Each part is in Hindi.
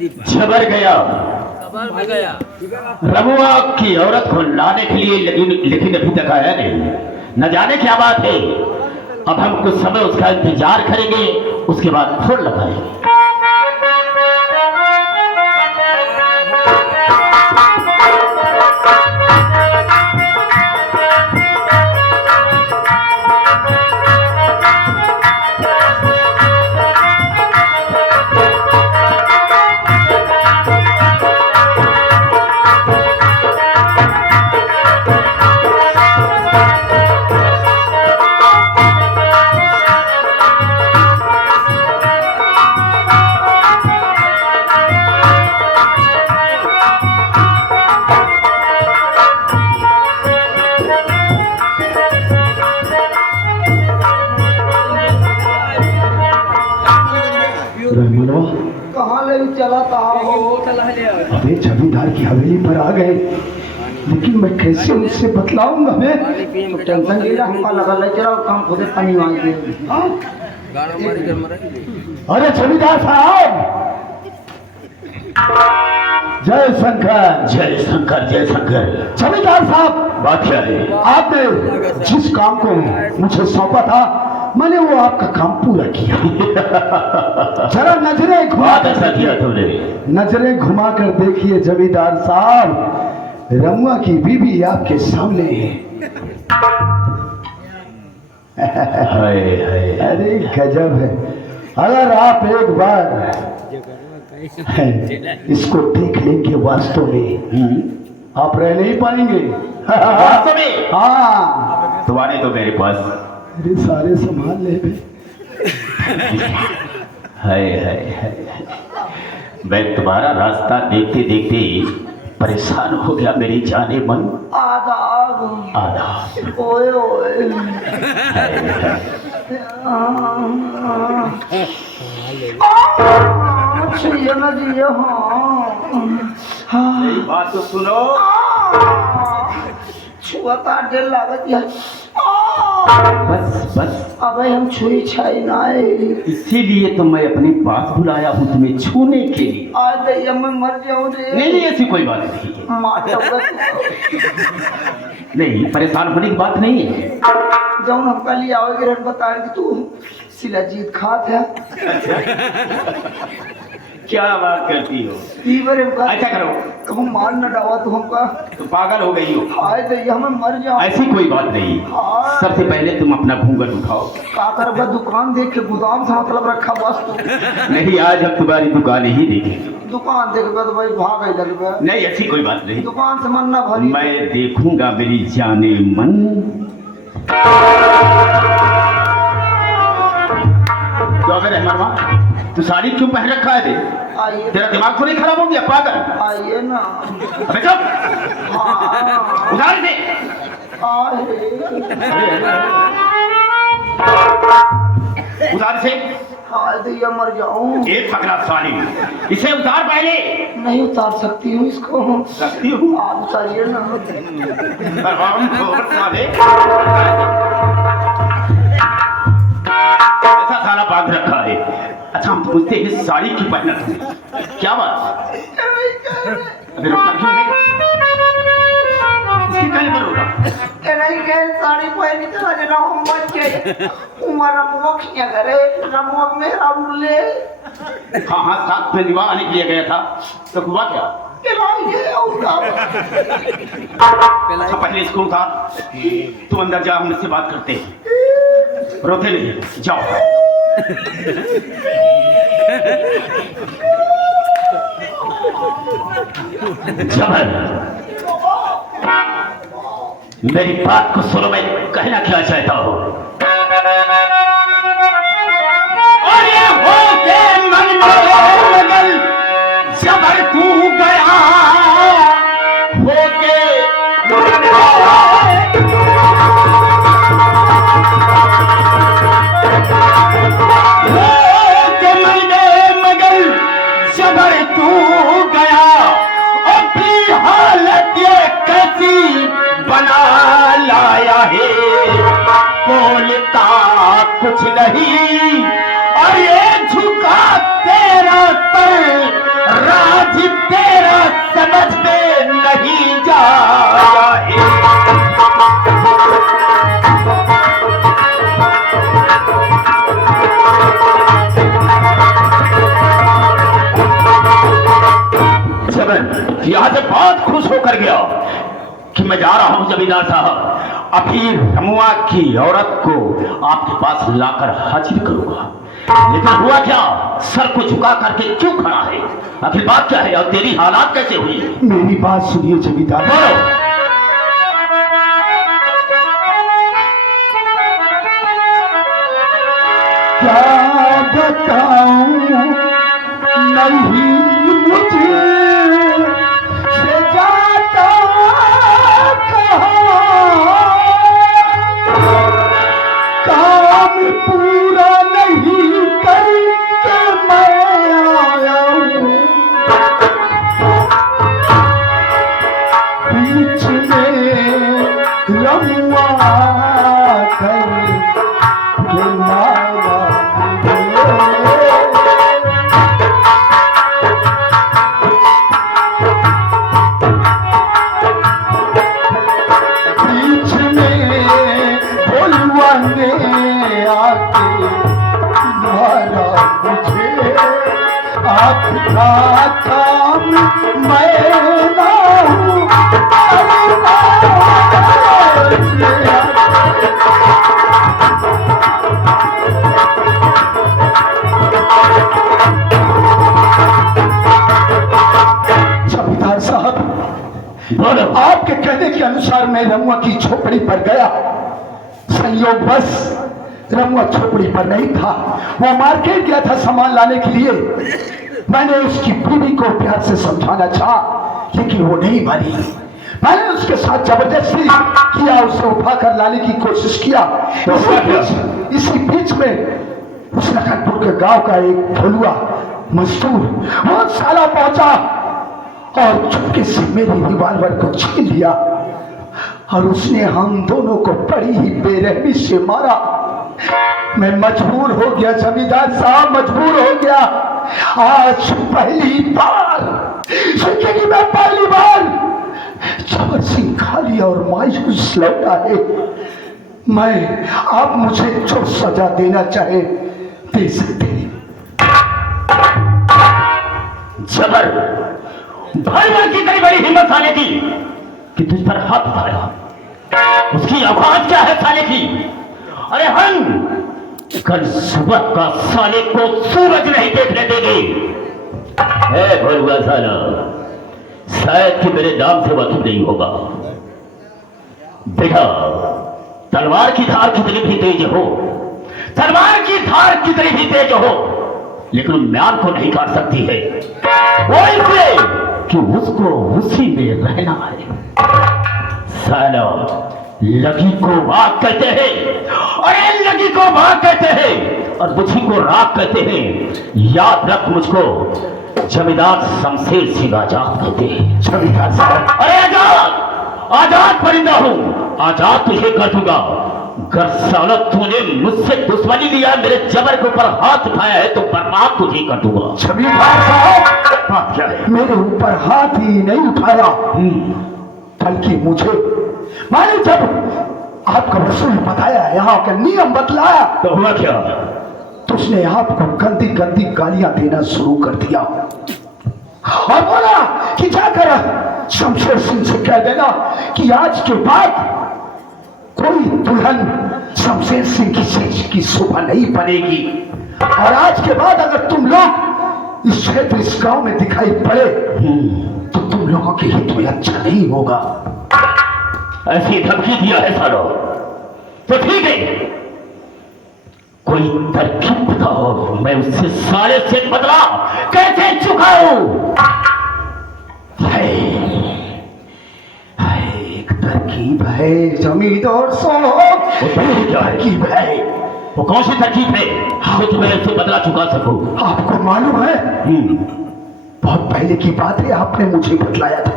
झबर गया रमुआ की औरत को लाने के लिए, लेकिन अभी तक आया नहीं। न जाने क्या बात है। अब हम कुछ समय उसका इंतजार करेंगे, उसके बाद फोन लगाएंगे। कहाँ ले चला था? अबे जमींदार की हवेली पर आ गए, लेकिन मैं कैसे उससे बतलाऊंगा? मैं टेंशन ले हमका लगा ले चला काम खुद पानी मांग दे। अरे जमींदार साहब, जय शंकर। जय शंकर, जय शंकर। जमींदार साहब, बात क्या है? आपने जिस काम को मुझे सौंपा था, मैंने वो आपका काम पूरा किया। जरा नजरें घुमा, बहुत अच्छा किया तुमने। नजरें घुमा कर देखिए जमींदार साहब, रमुआ की बीबी आपके सामने है। हाय हाय। अरे गजब है। अगर आप एक बार इसको देख लेंगे वास्तव में आप रह नहीं पाएंगे। वास्तव में? हाँ। तुम्हारे तो मेरे पास। अरे सारे संभाल ले बे। हाय हाय हाय। मैं तुम्हारा रास्ता देखते देखते परेशान हो गया मेरी जाने मन। आदाब। आधा। ओए ओए। ये ना जी हाँ। मेरी बात तो सुनो। छुआता डेल लागत है। बस बस, अबे हम छुई छाई ना है। इसीलिए तो मैं अपने पास बुलाया हूँ तुम्हें छूने के लिए। आज दैया मैं मर जाऊँ रे। नहीं, ऐसी कोई बात नहीं है। नहीं, परेशान होने की बात नहीं है। जब हम कल आओगे रन बता कि तू शिलाजीत खात है। क्या बात करती हो? तीवर ऐसा करो, कहूँ मार न डावा तू हमका। तुम पागल हो गई हो। हाय दैया मैं मर जाऊँ। ऐसी कोई बात नहीं। हाँ। सबसे पहले तुम अपना घूंघट उठाओ। का कर दुकान देख के गोदाम से मतलब रखा बस तू। नहीं, आज हम तुम्हारी दुकान ही देखेंगे। दुकान देख तो भाई भाग इधर पे। नहीं, ऐसी कोई बात नहीं। दुकान से मन ना भरी। मैं देखूंगा मेरी जाने मन। क्यों मेरे मरवा, तू साड़ी क्यों पहन रखा है? आइए। तेरा दिमाग तो नहीं खराब हो गया पागल? आइए ना। अबे चुप। हाँ। उधार दे। उधार से। हाय दैया मर जाऊँ। एक फकरा साड़ी, इसे उतार पहले। नहीं उतार सकती हूँ इसको। सकती हूँ? आप उतारिए ना। ऐसा सारा बांध रखा है। अच्छा, हम पूछते हैं साड़ी क्यों पहना तुमने? क्या बात? अबे रोका क्यों नहीं? इसके काहे पर रोका? नहीं के साड़ी पहनी चला जना हम बच गए। हमारा मुख क्या करे? रमुआ मेरा ले। हाँ, साथ में निभा आने के लिए गया था, तो हुआ क्या? अच्छा, पहले इसको उतार। तुम अंदर जा, हम इससे बात करते हैं। रोते नहीं, जाओ। जबर, मेरी बात को सुनो, मैं कहना क्या चाहता हूँ। और ये हो के मन में जबर तू गया हो के मगर जबर तू गया, अपनी हालत ये कैसी बना लाया है। बोलता कुछ नहीं और ये झुका तेरा सर आज तेरा समझ में नहीं जाया है। जबन यहाँ से बहुत खुश होकर गया कि मैं जा रहा हूं जमींदार साहब, अभी रमुआ की औरत को आपके पास लाकर हाजिर करूंगा। लेकिन हुआ क्या, सर को झुका करके क्यों खड़ा है? आखिर बात क्या है और तेरी हालात कैसे हुई? मेरी बात सुनिए जमींदार। बोलो। क्या बताऊं नहीं मुझे से जाता कहाँ, काम पूरा नहीं करके मैं आया हूँ, बीच में रमुआ कर के माया बीच में भोलुआ ने आके मारा मुझे, आपका काम मैं ना हूँ, जमींदार साहब बोलो। आपके कहने के अनुसार मैं रमुआ की झोपड़ी पर गया। संयोग बस रमुआ झोपड़ी पर नहीं था, वो मार्केट गया था सामान लाने के लिए। मैंने उसकी बीवी को प्यार से समझाना चाहा लेकिन वो नहीं मानी। मैंने उसके साथ जबरदस्ती किया, उसे उठाकर लाने की कोशिश किया। इसी बीच में उस लखनपुर के गांव का एक भोलुआ मजदूर वो साला पहुंचा और चुपके से मेरी रिवाल्वर को छीन लिया और उसने हम दोनों को बड़ी ही बेरहमी से मारा। मैं मजबूर हो गया जमींदार साहब, मजबूर हो गया। आज पहली बार जिंदगी में पहली बार जबर सिंह खाली और मायूस लौटा है। मैं आप मुझे जो सजा देना चाहे दे सकते हैं। जबर भाई की कई बड़ी हिम्मत साले की कि तुझ पर हाथ उठाया। उसकी आवाज क्या है साले की? अरे हम कल सुबह का साले को सूरज नहीं देखने देंगे। है भोलुआ साला, शायद कि मेरे नाम से वाकिफ नहीं होगा। देखा, तलवार की धार कितनी भी तेज हो, तलवार की धार कितनी भी तेज हो, लेकिन म्यान को नहीं काट सकती है। वो इसलिए कि उसको उसी में रहना है। साला लगी को वाक कहते हैं, अरे लगी को वाक कहते हैं और बुझी को राख कहते हैं। याद रख, मुझको जमींदार शमशेर सिंह आजाद कहते हैं। जमींदार साहब, अरे आजाद, आजाद परिंदा हूं, आजाद तुझे कर दूंगा। अगर साला तूने मुझसे दुश्मनी लिया, मेरे जबर के ऊपर हाथ उठाया है तो बर्बाद तुझे कर दूंगा। जमींदार साहब, बात क्या है? मेरे ऊपर हाथ ही नहीं उठाया, बल्कि मुझे मैंने जब आपका वसूल बताया, यहाँ का नियम बतलाया, तो हुआ क्या? तो उसने आपको गंदी गंदी गालियां देना शुरू कर दिया और बोला कि जाकर शमशेर सिंह से कह देना कि आज के बाद कोई दुल्हन शमशेर सिंह की सेज की शोभा नहीं बनेगी, और आज के बाद अगर तुम लोग इस क्षेत्र इस गांव में दिखाई पड़े तो तुम लोगों के हित में अच्छा नहीं होगा। ऐसी धमकी दिया है सालो, तो ठीक है, कोई तरकीब बताओ, मैं उससे सारे से बदला कैसे चुकाऊं? एक तरकीब है जमींदार साहब, क्या है? तरकीब है। वो कौन सी तरकीब है जो मैं उससे बदला चुका सकूं? आपको मालूम है, बहुत पहले की बात है, आपने मुझे बतलाया था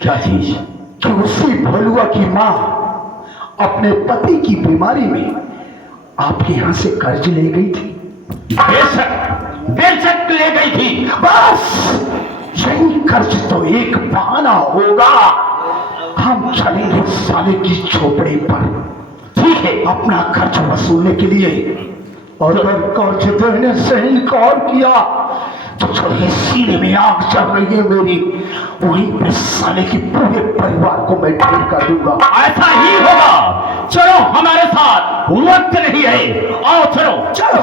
क्या चीज? कि उसी भोलुआ की माँ अपने पति की बीमारी में आपके यहाँ से कर्ज ले गई थी। बेशक बेशक ले गई थी। बस यही कर्ज तो एक बहाना होगा। हम चलेंगे साले की झोपड़ी पर, ठीक है, अपना खर्च वसूलने के लिए। और अगर कर्ज देने से इनकार किया तो जो ये सीने में आग चल रही है मेरी, वहीं पे साले की पूरे परिवार को मैं ढेर कर दूंगा। ऐसा ही होगा। चलो हमारे साथ, वक्त नहीं है। आओ चलो चलो।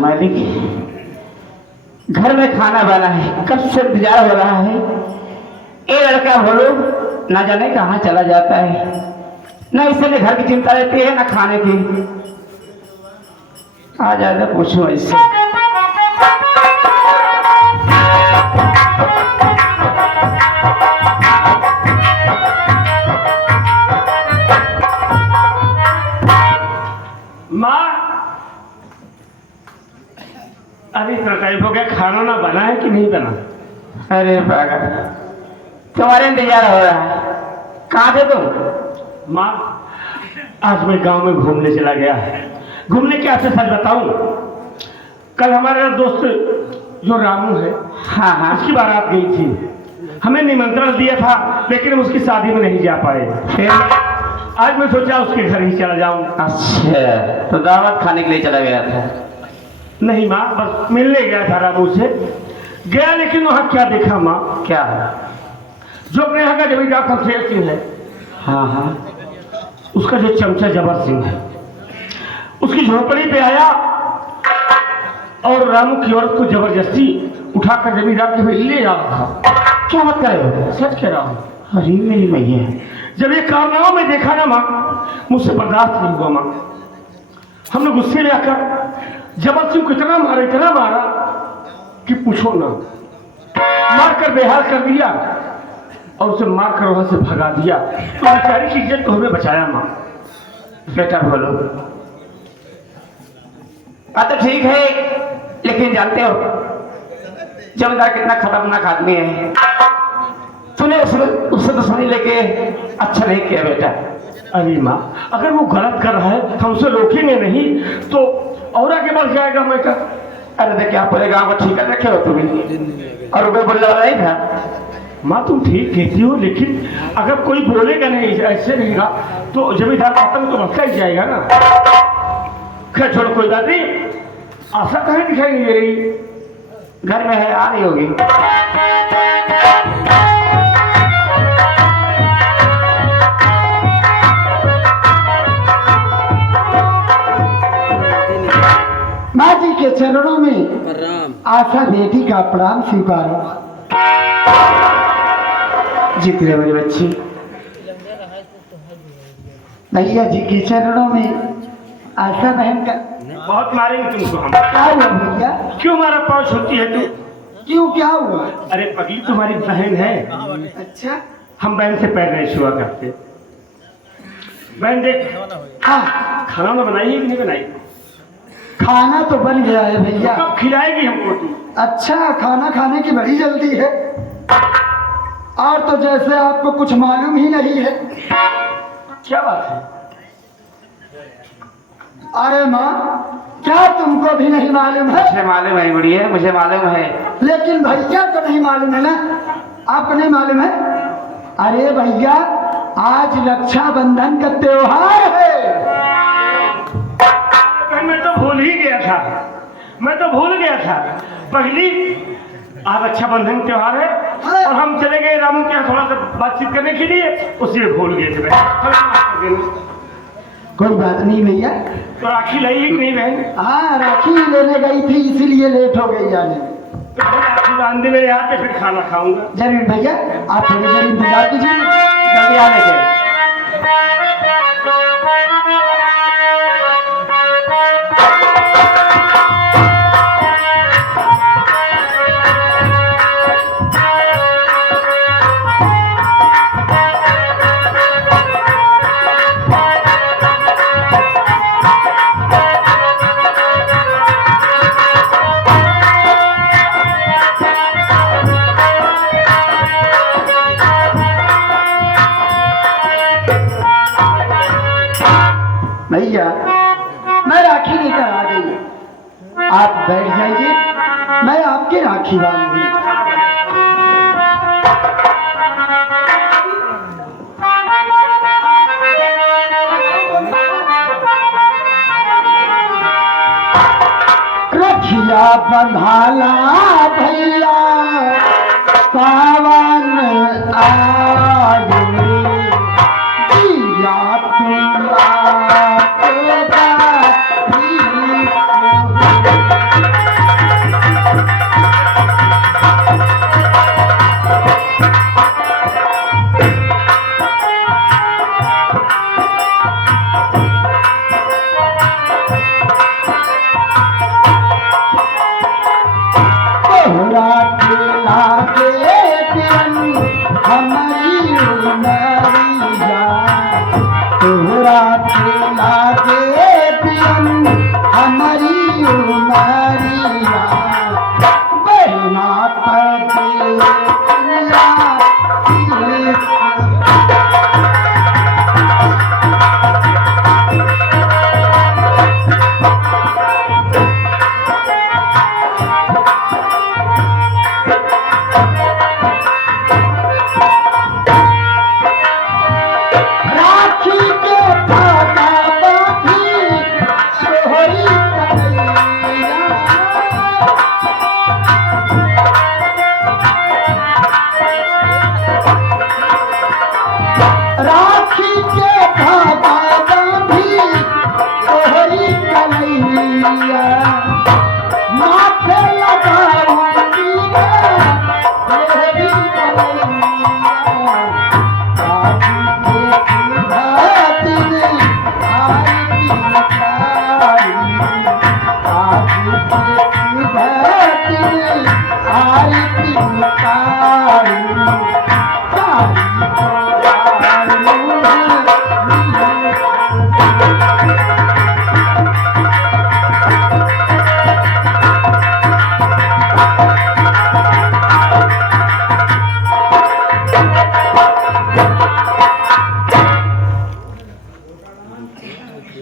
मालिक, घर में खाना बना है, कब से इंतजार हो रहा है। ये लड़का बोलो ना जाने कहाँ चला जाता है, ना इसलिए घर की चिंता रहती है ना खाने की। आ जाता पूछो इससे। अभी टाइम हो गया, खाना ना बना है कि नहीं बना? अरे पागल, तुम्हारे इंतजार हो रहा है। कहाँ थे तुम? माँ, आज मैं गांव में घूमने चला गया। घूमने के आपसे सच बताऊं, कल हमारा दोस्त जो रामू है, हाँ हाँ, उसकी बारात गई थी। हमें निमंत्रण दिया था, लेकिन हम उसकी शादी में नहीं जा पाए। फिर आज मैं सोचा उसके घर ही चला जाऊं। अच्छा, तो दावत खाने के लिए चला गया था? नहीं माँ, बस मिलने गया था रामू से। गया, लेकिन वहाँ क्या देखा माँ? क्या? जो अपने यहाँ का जमींदार शमशेर सिंह है, हाँ हाँ, उसका जो चमचा जबर सिंह है, उसकी झोपड़ी पे आया और रामू की औरत को जबरदस्ती उठाकर जमींदार के ले जा रहा था। क्या बात कर रहे हो? सच कह रहा हूँ। अरे मेरी मैया, जब ये कारनामा में देखा ना माँ, मुझसे बर्दाश्त नहीं हुआ माँ। हमने गुस्से में आकर जबर सिंह को इतना मारा कि पूछो ना। मार कर बेहाल कर दिया और उसे मार कर वहां से भगा दिया। तो बेचारी की इज्जत तो हमें बचाया माँ। बेटा बोलो। तो ठीक है, लेकिन जानते हो जमींदार कितना खतरनाक आदमी है। तूने उससे दुश्मनी लेके अच्छा नहीं किया बेटा। अरे माँ, अगर वो गलत कर रहा है हम उसे रोकेंगे नहीं तो और आगे बढ़ जाएगा। मैं क्या? अरे देखिए, आप पूरे गांव को ठीक कर रखे हो तुम्हें, और कोई बोलने वाला नहीं था। माँ तुम ठीक कहती हो, लेकिन अगर कोई बोलेगा नहीं, ऐसे रहेगा तो जमींदार आतंक तो बढ़ता ही जाएगा ना। खैर छोड़ो, कोई बात नहीं। आशा कहीं दिखाई नहीं दे रही? घर में है, आ रही होगी। माँ जी के चरणों में आशा बेटी का प्रणाम स्वीकारो। जीत रहे मेरी बच्ची। भैया जी के चरणों में आशा बहन का। बहुत मारेंगे तुमको हम। क्या हुआ भैया? क्यों हमारा पाँव छूती है तू? क्यों, क्या हुआ? अरे पगली, तुम्हारी बहन है। अच्छा, हम बहन से पैर नहीं छुआ करते। बहन देख, हाँ, खाना ना बनाई है कि नहीं बनाई? खाना तो बन गया है भैया। कब खिलाएगी हमको तू? अच्छा, खाना खाने की बड़ी जल्दी है। और तो जैसे आपको कुछ मालूम ही नहीं है। क्या बात है? अरे माँ, क्या तुमको भी नहीं मालूम है? मुझे मालूम है बुढ़िया, मुझे मालूम है। लेकिन भैया को नहीं मालूम है ना? आपको नहीं मालूम है? अरे भैया, आज रक्षाबंधन का त्योहार है। मैं तो भूल ही गया था। मैं तो भूल गया था। पहली आज रक्षाबंधन त्योहार है और हम चले गए रामू के यहाँ थोड़ा सा बातचीत करने के लिए, उसी भूल गए थे। कोई बात नहीं भैया। तो राखी लाई कि नहीं बहन? हाँ राखी लेने गई थी इसीलिए लेट हो गई जाने में। तो राखी बांध दे मेरे हाथ पे, फिर खाना खाऊंगा। जरूर भैया, आप थोड़ी देर इंतजार कीजिए, जल्दी आने के। भैया मैं राखी लेकर आ गई, आप बैठ जाइए, मैं आपकी राखी बांधूंगी। रखिया बंधाला भैया सावन आ गई,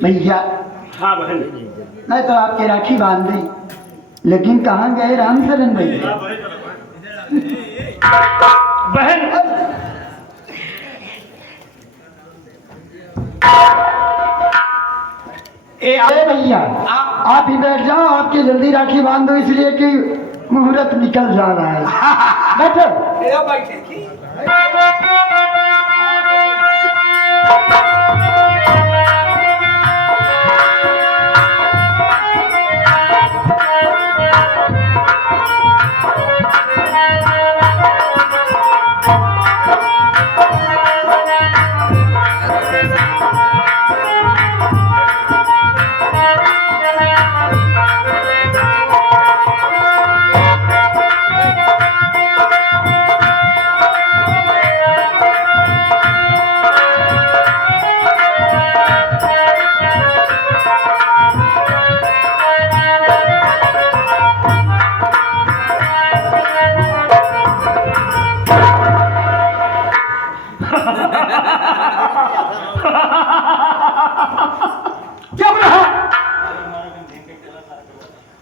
भैया। हाँ बहन। मैं तो आपकी राखी बांध दी, लेकिन कहाँ गए रामचरण भैया? बहन अरे भैया आप ही बैठ जाओ, आपकी जल्दी राखी बांध दो इसलिए कि मुहूर्त निकल जा रहा है। बैठो।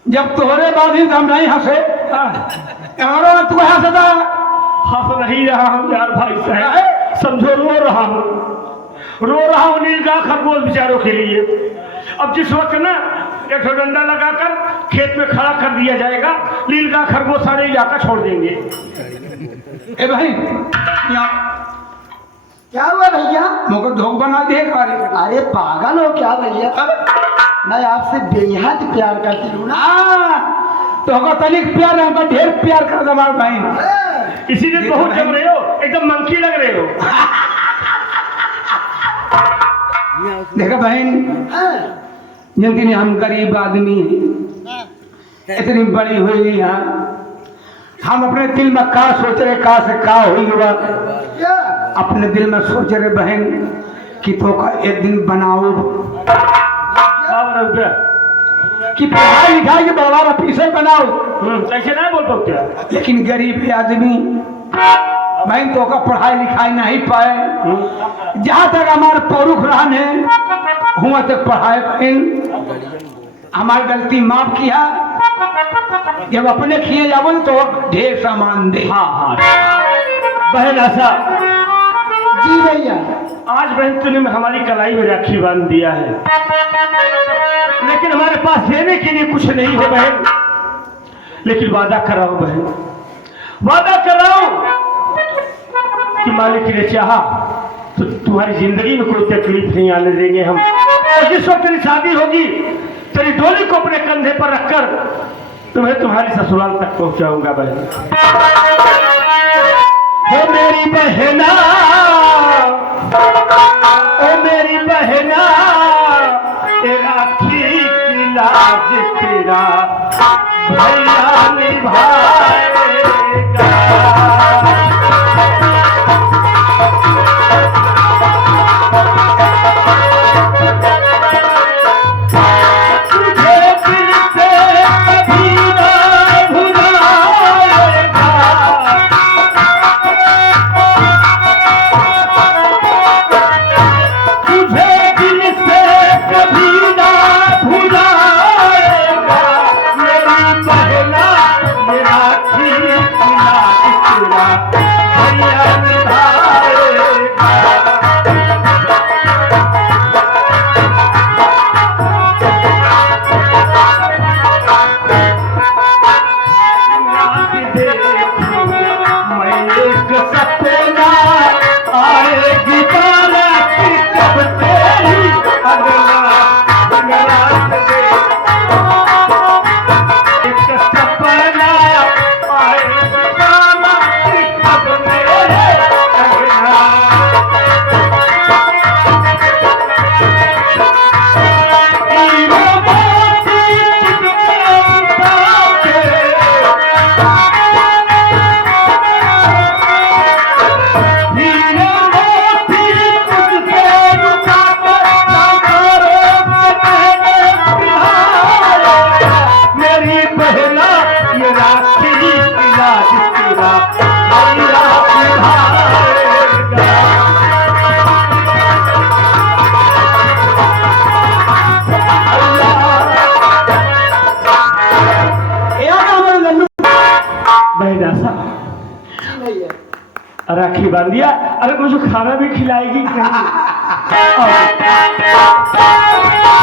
जब तोहरे बाद ही हम नहीं हंसे, तू हंसता। हंस नहीं रहा हूँ यार भाई साहब, समझो रो रहा हूँ नीलगाय खरगोश बेचारों के लिए। अब जिस वक्त ना एक डंडा लगाकर खेत में खड़ा कर दिया जाएगा, नीलगाय खरगोश सारे इलाका छोड़ देंगे। ए भाई क्या हुआ भैया? मुझको धोख बना दे कार्य। अरे पागल हो क्या भैया? मैं आपसे बेहद प्यार करती हूँ ना। तो होगा तनिक प्यार, हमको ढेर प्यार कर हमारे भाई। इसीलिए बहुत जम रहे हो, एकदम मंकी लग रहे हो। देखा बहन, जिनकी हम गरीब आदमी इतनी बड़ी हुई यहाँ, हम अपने दिल में का सोच रहे, का से का हुई हुआ अपने दिल में सोच रहे बहन कि तो का एक दिन बनाओ कि पढ़ाई लिखाई के बड़ा पीछे बनाओ। कैसे ना बोल पाओ क्या? लेकिन गरीब आदमी बहन तो का पढ़ाई लिखाई नहीं पाए। जहाँ तक हमारे पौरुख रहने हुआ तक पढ़ाए बहन, हमारी गलती माफ किया। जब अपने किए जाओ तो ढेर सामान दे। हाँ हाँ बहन ऐसा। जी भैया। आज बहन तूने हमारी कलाई में राखी बांध दिया है, लेकिन हमारे पास देने के लिए कुछ नहीं है बहन। लेकिन वादा कराओ बहन, वादा कराओ कि मालिक ने चाहा तो तुम्हारी जिंदगी में कोई तकलीफ नहीं आने देंगे हम। और जिस वक्त तेरी शादी होगी, तेरी डोली को अपने कंधे पर रखकर तुम्हें तुम्हारी ससुराल तक पहुंचाऊंगा बहन। हो मेरी बहना, ओ मेरी बहना, तेरा ठीक इलाज तेरा भैया निभाएगा। राखी बांध दिया। अरे मुझे खाना भी खिलाएगी?